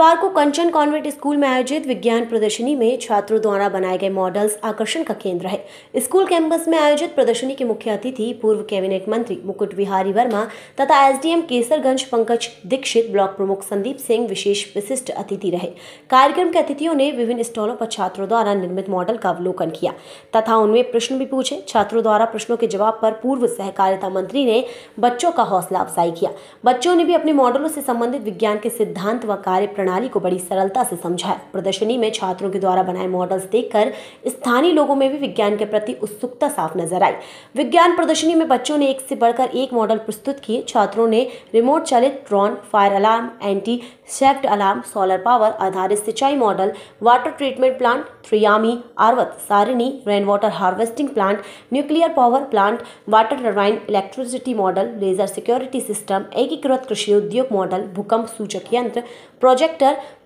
रविवार को कंचन convent school में आयोजित विज्ञान प्रदर्शनी में छात्रों द्वारा बनाए गए मॉडल्स आकर्षण का केंद्र है। स्कूल कैंपस में आयोजित प्रदर्शनी के मुख्य अतिथि पूर्व कैबिनेट मंत्री मुकुट बिहारी वर्मा तथा एसडीएम केसरगंज पंकज दीक्षित, ब्लॉक प्रमुख संदीप सिंह विशेष विशिष्ट अतिथि रहे। कार्यक्रम के अतिथियों ने विभिन्न स्टॉलों पर छात्रों द्वारा निर्मित मॉडल का अवलोकन किया तथा उनमें प्रश्न भी पूछे। छात्रों द्वारा प्रश्नों के जवाब पर पूर्व सहकारिता मंत्री ने बच्चों का हौसला अफजाई किया। बच्चों ने भी अपने मॉडलों से संबंधित विज्ञान के सिद्धांत व कार्य प्रणाली को बड़ी सरलता से समझाया। प्रदर्शनी में छात्रों के द्वारा बनाए मॉडल्स देखकर स्थानीय लोगों में भी विज्ञान के प्रति उत्सुकता साफ नजर आई। विज्ञान प्रदर्शनी में बच्चों ने एक से बढ़कर एक मॉडल प्रस्तुत किए। छात्रों ने रिमोट चलित drone, fire alarm, anti theft alarm, solar power आधारित सिंचाई मॉडल, वाटर ट्रीटमेंट प्लांट, त्रियामी आवर्त सारिणी, rain water harvesting plant, nuclear power plant, water turbine, electricity model, laser security system, एकीकृत कृषि उद्योग मॉडल, भूकंप सूचक यंत्र, प्रोजेक्टर,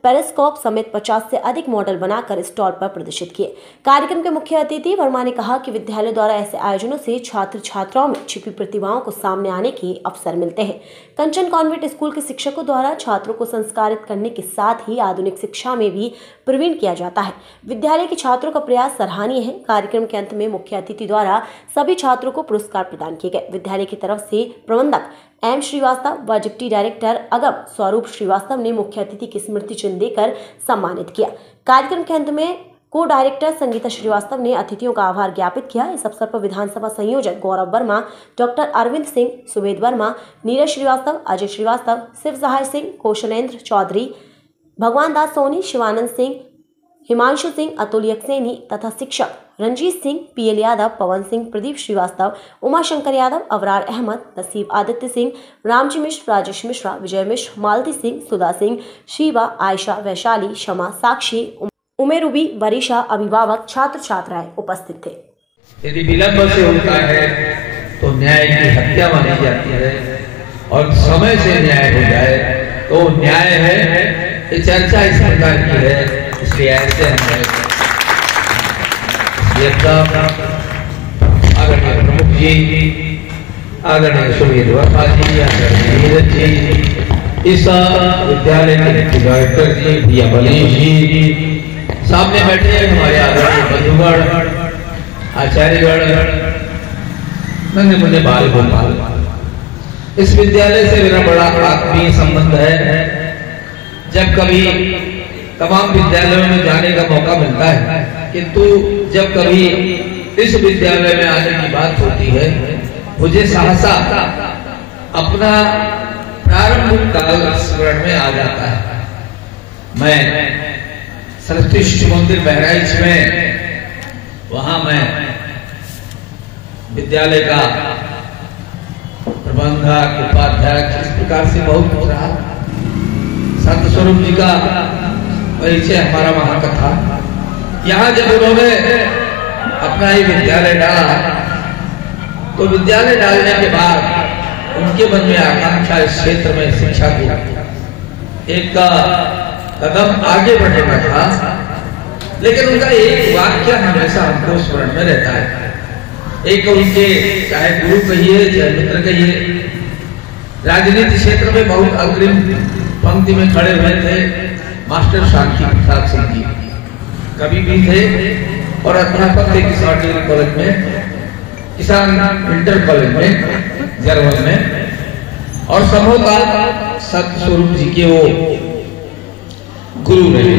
पेरिस्कोप समेत 50 से अधिक मॉडल बनाकर स्टॉल पर प्रदर्शित किए। कार्यक्रम के मुख्य अतिथि वर्मा ने कहा कि विद्यालय द्वारा ऐसे आयोजनों से छात्र छात्राओं में छिपी प्रतिभाओं को सामने आने के अवसर मिलते हैं। कंचन कॉन्वेंट स्कूल के शिक्षकों द्वारा छात्रों को संस्कारित करने के साथ ही आधुनिक शिक्षा में भी प्रवीण किया जाता है। विद्यालय के छात्रों का प्रयास सराहनीय है। कार्यक्रम के अंत में मुख्य अतिथि द्वारा सभी छात्रों को पुरस्कार प्रदान किए गए। विद्यालय की तरफ से प्रबंधक एम श्रीवास्तव व डिप्टी डायरेक्टर अगम स्वरूप श्रीवास्तव ने मुख्य अतिथि की स्मृति चिन्ह देकर सम्मानित किया। कार्यक्रम के अंत में को डायरेक्टर संगीता श्रीवास्तव ने अतिथियों का आभार ज्ञापित किया। इस अवसर पर विधानसभा संयोजक गौरव वर्मा, डॉक्टर अरविंद सिंह, सुवेद वर्मा, नीरज श्रीवास्तव, अजय श्रीवास्तव, शिव सहाय सिंह, कौशलेंद्र चौधरी, भगवान दास सोनी, शिवानंद सिंह, हिमांशु सिंह, अतुल यक्सेनी तथा शिक्षक रंजीत सिंह, पीएल यादव, पवन सिंह, प्रदीप श्रीवास्तव, उमाशंकर यादव, अवरार अहमद, नसीब आदित्य सिंह, रामजी मिश्र, राजेश मिश्रा, विजय मिश्र, मालती सिंह, सुधा सिंह, शिवा, आयशा, वैशाली, क्षमा, साक्षी, उमेरुबी, वरीशा, अभिभावक, छात्र छात्राएं उपस्थित थे। यदि विलंब से होता है तो न्याय की हत्या मानी जाती है और समय से न्याय हो जाए तो न्याय है। ये चर्चा इस प्रकार की है, इसलिए ऐसे हम आदरणीय प्रमुख जी, आदरणीय सुवेद वर्मा जी, आदरणीय नीरज जी, इस विद्यालय के डायरेक्टर जी, भैया बलेश जी, सामने बैठे हमारे आदरणीय बंधुगण, आचार्यगण, नन्हे मुन्ने बाल गोपाल। इस विद्यालय से मेरा बड़ा आत्मीय संबंध है। जब कभी तमाम विद्यालयों में जाने का मौका मिलता है, किंतु जब कभी इस विद्यालय में आने की बात होती है, मुझे सहसा अपना प्रारंभिक काल स्मरण में आ जाता है। मैं सरस्वती शिशु मंदिर बहराइच में, वहां मैं विद्यालय का प्रबंधक, उपाध्यक्ष, इस प्रकार से बहुत कुछ रहा। संत स्वरूप जी का परिचय हमारा वहां का था। यहाँ जब उन्होंने अपना ही विद्यालय डाला तो विद्यालय डालने के बाद उनके मन में आकांक्षा इस क्षेत्र में शिक्षा की एक कदम आगे बढ़ने का था। लेकिन उनका एक वाक्य हमेशा हमको स्मरण में रहता है। एक उनके चाहे गुरु कहिए चाहे मित्र कहिए, राजनीति क्षेत्र में बहुत अग्रिम पंक्ति में खड़े हुए थे मास्टर शांति प्रसाद सिंह जी, कवि भी थे और अध्यापक थे किसान डिग्री कॉलेज में, किसान इंटर कॉलेज में जरवल में, और संभवतः सत स्वरूप जी के वो गुरु रहे।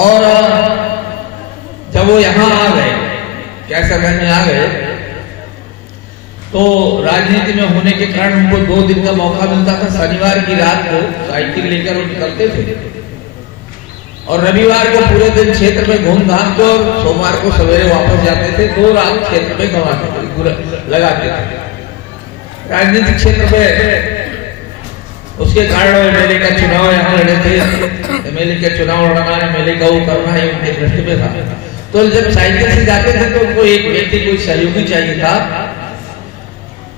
और जब वो यहाँ आ गए, कैसरगंज में आ गए, तो राजनीति में होने के कारण उनको 2 दिन का मौका मिलता था। शनिवार की रात को साइकिल लेकर वो निकलते थे और रविवार को पूरे दिन क्षेत्र में घूम घाम के और सोमवार को सवेरे वापस जाते थे। 2 रात क्षेत्र में लगाते थे। राजनीतिक क्षेत्र में उसके कारण एमएलए का चुनाव यहाँ लड़े थे। एमएलए का चुनाव लड़ना, एमएलए का वो करना है उनके दृष्टि में था। तो जब साइकिल से जाते थे तो उनको एक व्यक्ति, कोई सहयोगी चाहिए था।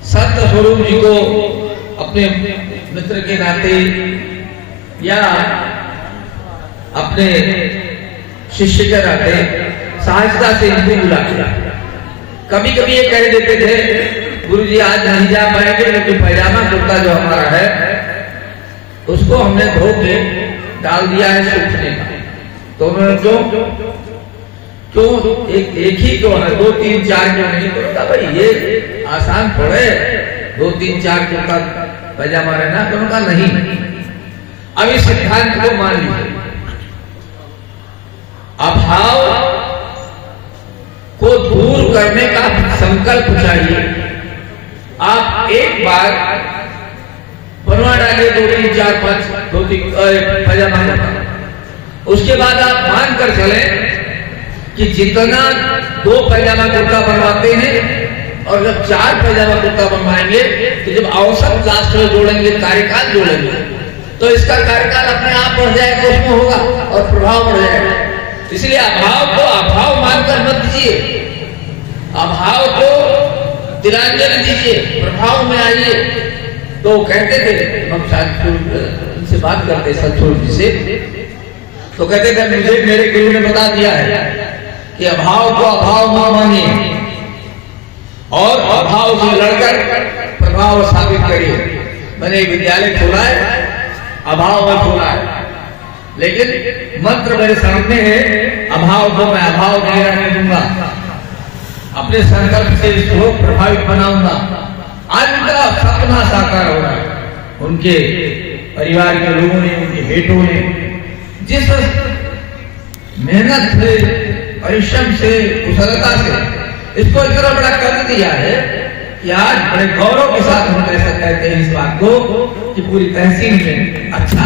संत स्वरूप जी को अपने मित्र के नाते या अपने शिष्य के नाते सहजता से इनको बुलाते। कभी कभी ये कह देते थे, गुरुजी आज नहीं जा पाएंगे, लेकिन पैजामा कुर्ता जो हमारा है उसको हमने धो के डाल दिया है सूखने का। तो उन्होंने क्यों एक ही क्यों है, 2 3 4 क्यों नहीं? तो भाई ये आसान थोड़े 2 3 4 कुर्ता पैजामा रहना। तो उन्होंने कहा नहीं, अब इस सिद्धांत को मान लीजिए, अभाव को दूर करने का संकल्प चाहिए। आप एक बार बनवा डालिए 2 3 4 5 2 3 पैजामा, उसके बाद आप मान कर चले कि जितना 2 पैजामा कुर्ता बनवाते हैं और जब 4 पैजामा कुर्ता बनवाएंगे तो जब औसत लास्ट में जोड़ेंगे, कार्यकाल जोड़ेंगे, तो इसका कार्यकाल अपने आप बढ़ जाएगा, उसमें होगा और प्रभाव बढ़ जाएगा। इसलिए अभाव को अभाव मानकर मत दीजिए, अभाव को तिलांजलि दीजिए, प्रभाव में आइए। तो कहते थे, हम शायद उनसे बात करते सतगुरु जी से, तो कहते थे मुझे मेरे गुरु ने बता दिया है कि अभाव को अभाव न मानिए और अभाव से लड़कर प्रभाव साबित करिए। मैंने एक विद्यालय खोला है, अभाव में खोला है, लेकिन मंत्र मेरे सामने है, अभाव को मैं अभाव नहीं रहने दूंगा, अपने संकल्प से इसको प्रभावित बनाऊंगा। आज उनका सपना साकार हो रहा है। उनके परिवार के लोगों ने, उनके बेटों ने जिस मेहनत से, परिश्रम से, कुशलता से इसको इतना बड़ा कर दिया है कि आज बड़े गौरव के साथ हम ऐसा कहते हैं इस बात को कि पूरी तहसील में अच्छा